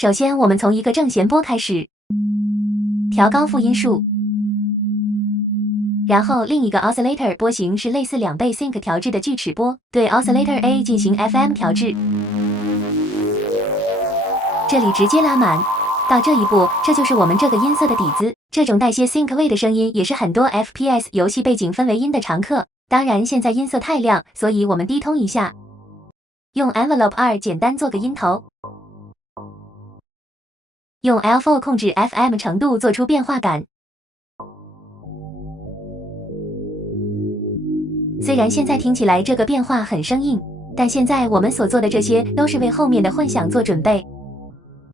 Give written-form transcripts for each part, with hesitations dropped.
首先，我们从一个正弦波开始，调高复音数，然后另一个 oscillator 波形是类似2倍 sync 调制的锯齿波，对 oscillator A 进行 FM 调制，这里直接拉满。到这一步，这就是我们这个音色的底子。这种带些 sync 位的声音也是很多 FPS 游戏背景氛围音的常客。当然，现在音色太亮，所以我们低通一下，用 envelope 2简单做个音头。用 L4 控制 FM 程度做出变化感。虽然现在听起来这个变化很生硬，但现在我们所做的这些都是为后面的混响做准备。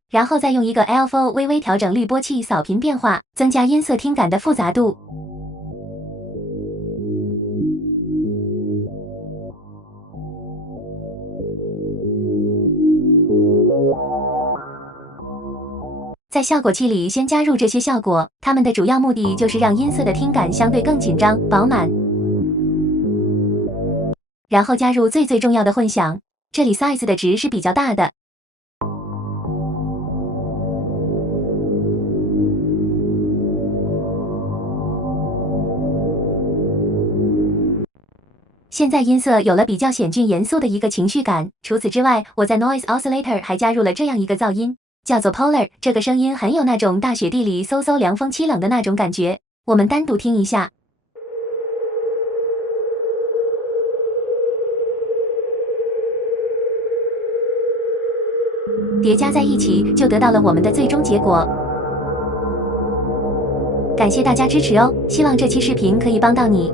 然后再用一个 L4 微微调整滤波器扫频变化，增加音色听感的复杂度。在效果器里先加入这些效果，它们的主要目的就是让音色的听感相对更紧张、饱满。然后加入最重要的混响，这里 size 的值是比较大的。现在音色有了比较险峻严肃的一个情绪感。除此之外，我在 Noise Oscillator 还加入了这样一个噪音，叫做 Polar。这个声音很有那种大雪地里嗖嗖凉风凄冷的那种感觉。我们单独听一下。叠加在一起，就得到了我们的最终结果。感谢大家支持哦，希望这期视频可以帮到你。